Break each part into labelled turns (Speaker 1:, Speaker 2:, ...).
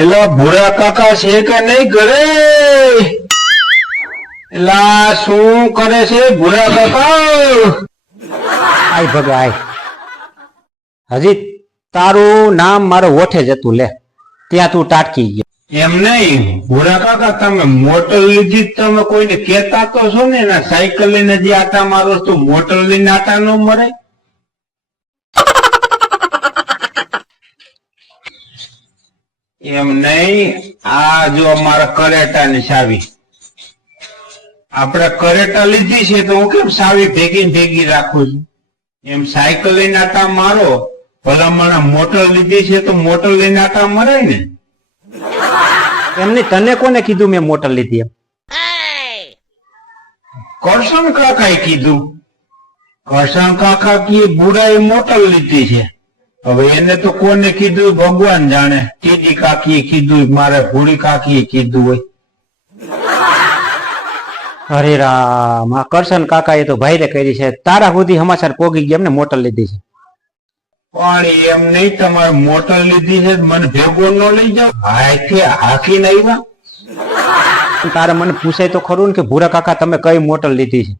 Speaker 1: એલા ભૂરા કાકા છે કે નહીં ઘરે? એલા શું કરે છે ભૂરા કાકા?
Speaker 2: આય ભગાય હજી તારું નામ મારો ઓઠે જતું લે. ત્યાં તું ટાટકી ગયો.
Speaker 1: એમ નહીં ભૂરા કાકા તમે મોટર લીધી તમે કોઈને કેતા તો છો ને સાયકલ લઈને જે આટા મારો તો મોટર લઈને આટા ન મરે એમ નહીં આ જો અમારા કરેટા ને સાવી આપણે કરેટા લીધી છે તો હું કેમ સાવી ભેગી ભેગી રાખું છું? એમ સાયકલ લઈને આટા મારો ભલામણ મોટર લીધી છે તો મોટર લઈને આટા મરાય ને?
Speaker 2: એમને તને કોને કીધું મેં મોટર લીધી એમ?
Speaker 1: કરશન કાકાએ કીધું. કરશન કાકા કી બુડાએ મોટર લીધી છે. હવે એને તો કોને કીધું? ભગવાન જાણે. ટીડી કાકીએ કીધું મારે હોળી કાકીએ કીધું હોય.
Speaker 2: અરે રામ આ કરશન કાકા એ તો ભાઈને કરી છે. તારા સુધી સમાચાર પોગી ગયા એમને મોટર લીધી છે.
Speaker 1: પણ એમ નહીં તમારે મોટર લીધી છે મને ભેગો ન લઈ જાવ હાથી હાકી નહીં
Speaker 2: તારે મને પૂછાય તો ખરું ને કે ભૂરા કાકા તમે કઈ મોટર લીધી છે?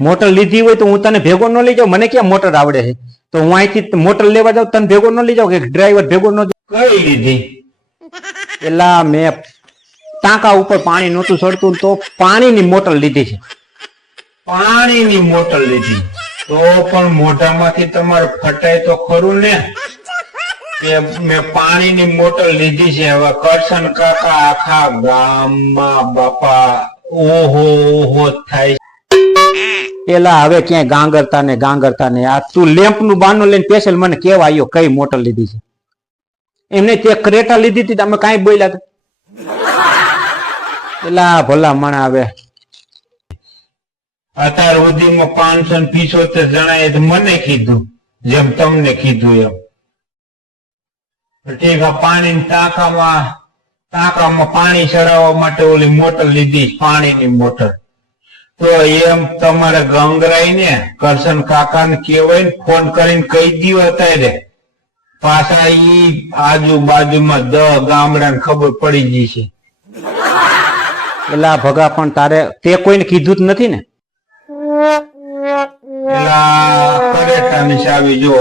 Speaker 2: મોટર લીધી હોય તો હું તને ભેગો ન લઈ જાઉં? મને ક્યાં મોટર આવડે છે? તો હું અહીંથી મોટર લેવા જાઉં તને ભેગો ન લઈ જાવ કે ડ્રાઈવર ભેગો ન
Speaker 1: કઈ લીધી?
Speaker 2: પેલા મેં ટાંકા ઉપર પાણી નહોતું ચડતું તો પાણીની મોટર લીધી છે.
Speaker 1: પાણીની મોટર લીધી. તો પણ મોઢામાંથી તમારે ફટાય તો ખરું ને? કે મેં પાણીની મોટર લીધી છે. હવે કરશન કાકા આખા ગામમાં બાપા ઓહો ઓહો થાય
Speaker 2: પેલા હવે ક્યાંય ગાંગરતા ને ગાંગરતા ને આ તું લેમ્પનું બાનું લઈને પેશલ મને કેવા આવ્યો કઈ મોટર લીધી છે? એમને તે ક્રેટા લીધી હતી તમે કાંઈ બોલ્યા? પેલા ભલા મણા આવે
Speaker 1: અત્યાર સુધીમાં પાંચસો ને પિછોતેર જણાએ મને કીધું, જેમ તમને કીધું એમ. ઠીક પાણી ટાંકામાં ટાંકામાં પાણી ચડાવવા માટે ઓલી મોટર લીધી, પાણીની મોટર. તો એમ તમારે ગંગરાઈ ને કરશન કાકા ને કેવાય ને ફોન કરીને કહી દીવ અત્યારે. પાછા ઈ આજુબાજુમાં દ ગામડા ખબર પડી ગઈ છે.
Speaker 2: પેલા ભગા પણ તારે તે કોઈને કીધું જ નથી ને?
Speaker 1: પેલા કરેટાની ચાવી જો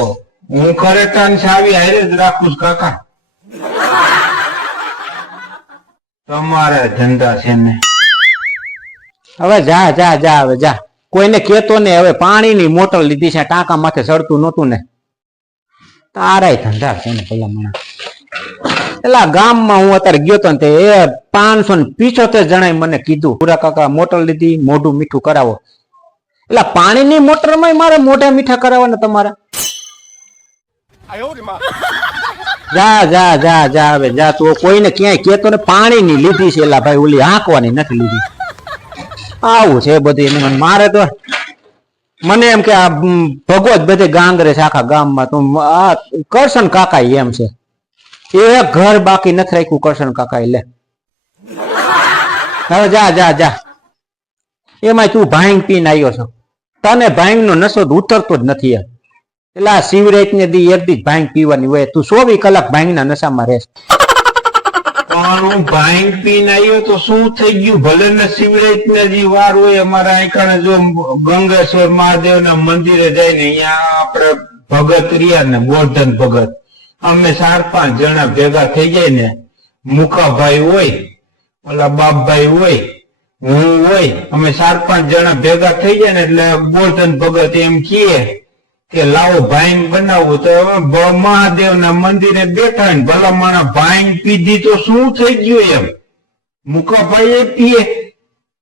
Speaker 1: હું કરેટાની ચાવી હારે જ રાખું કાકા. તમારે ધંધા છે ને.
Speaker 2: હવે જા જા જા હવે જા. કોઈને કેતો ને હવે પાણીની મોટર લીધી છે ટાંકા માથે ચડતું નહોતું ને. તારાય ધંધા છે ને પેલા મણા પેલા ગામમાં હું અત્યારે ગયો તો ને એ પાંચસો ને પિછોતેર જણાએ મને કીધું પૂરા કાકા મોટર લીધી મોઢું મીઠું કરાવો. એટલે પાણીની મોટરમાં મારે મોઢા મીઠા કરાવવાના તમારે? જા જા જા જા હવે જા. તું કોઈને ક્યાંય કેતો ને પાણીની લીધી છે એલા ભાઈ ઓલી હાંકવાની નથી લીધી. આવું છે બધી મારે તો મને એમ કે આ ભગવત બધે ગાંગરે છે આખા ગામમાં. તો આ કરશન કાકા એમ છે. એ ઘર બાકી નથી રાખ્યું કરશન કાકા લે. હવે જા જા જા. એમાં તું ભાંગ પીને આવ્યો છો. તને ભાંગ નો નશો ઉતરતો જ નથી. એટલે આ સિવરેજ ને દી એક દી ભાંગ પીવાની હોય. તું ચોવીસ કલાક ભાંગ ના નશામાં રહેશ.
Speaker 1: પણ ભાઈ પીને આવ્યો તો શું થઈ ગયું? ભલે ને શિવરેજ ને જે વાર હોય અમારા અહીંકણે જો ગંગેશ્વર મહાદેવ ના મંદિરે જઈને અહીંયા આપણે ભગત રહ્યા ને, ગોર્ધન ભગત. અમે ચાર પાંચ જણા ભેગા થઈ જાય ને, મુખાભાઈ હોય, ઓલા બાપભાઈ હોય, હું હોય, અમે ચાર પાંચ જણા ભેગા થઈ જાય ને એટલે ગોર્ધન ભગત એમ કીએ કે લાવો ભાંગ બનાવવું તો હવે મહાદેવના મંદિરે બેઠા ને ભલા માણા ભાંગ પીધી તો શું થઈ ગયું એમ? મુકાભાઈ પીએ,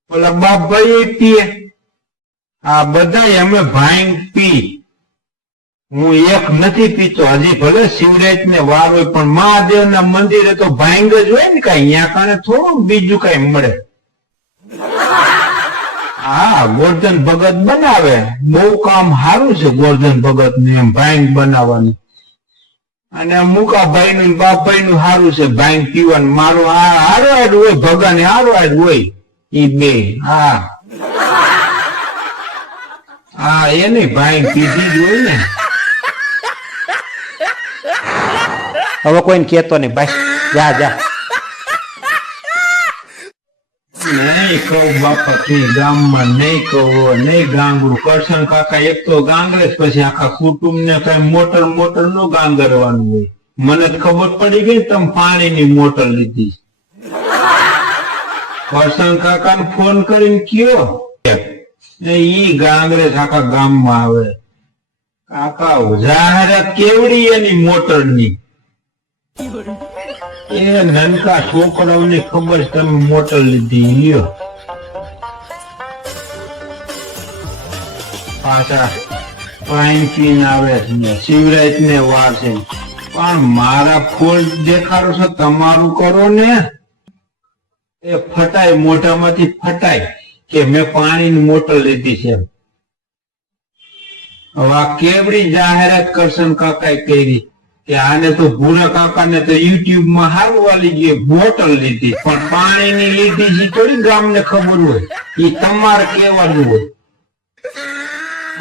Speaker 1: ભલા બાપભાઈ એ પીએ. આ બધા અમે ભાંગ પી. હું એક નથી પીતો. હજી ભલે શિવરાજ ને વાર હોય, પણ મહાદેવના મંદિરે તો ભાંગ જ હોય ને કઈ. અહીંયા કારણે થોડુંક બીજું કઈ મળે. હા, ગોર્ધન ભગત બનાવે. બહુ કામ સારું છે ગોર્ધન ભગત ને એમ ભાંગ બનાવવાનું. અને મુકાભાઈ નું બાપભાઈ નું સારું છે ભાંગ પીવાનું. મારું આ હારો હાડ હોય ભગવાન હારો હાડ હોય, ઈ બે. હા. હા, એને ભાંગ પીધી જ હોય ને.
Speaker 2: હવે કોઈને કેતો નહીં, ભાઈ, જા જા.
Speaker 1: નહીં ને મોટર મોટર નો મને ખબર પડી ગઈ તમે પાણીની મોટર લીધી. કરશન કાકા ને ફોન કરીને કયો. ઈ ગાંગરે આખા ગામ ગામમાં આવે. કાકા જાહેરાત કેવડી એની મોટરની? એ નનકા છોકરાઓની ખબર તમે મોટર લીધી લ્યો. પાછા પાણી આવે છે શિવરાજ ને વાર છે પણ મારા ફૂલ દેખાડો છો, તમારું કરો ને. એ ફટાય, મોઢામાંથી ફટાય કે મેં પાણીની મોટર લીધી છે. આ કેવડી જાહેરાત કરશન કાકાએ કરી? આને તો ભૂરા કાકાને તો યુટ્યુબમાં હારું વાલી ગઈ બોટલ લીધી, પણ પાણીની લીધી છે થોડી ગામને ખબર હોય એ તમારે કહેવાનું હોય.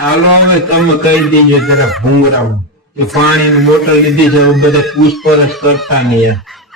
Speaker 1: હાલો, હવે તમે કહી દેજો જરા ભૂંગરાવું કે પાણીની બોટલ લીધી છે બધા પૂછપરછ કરતા નહીં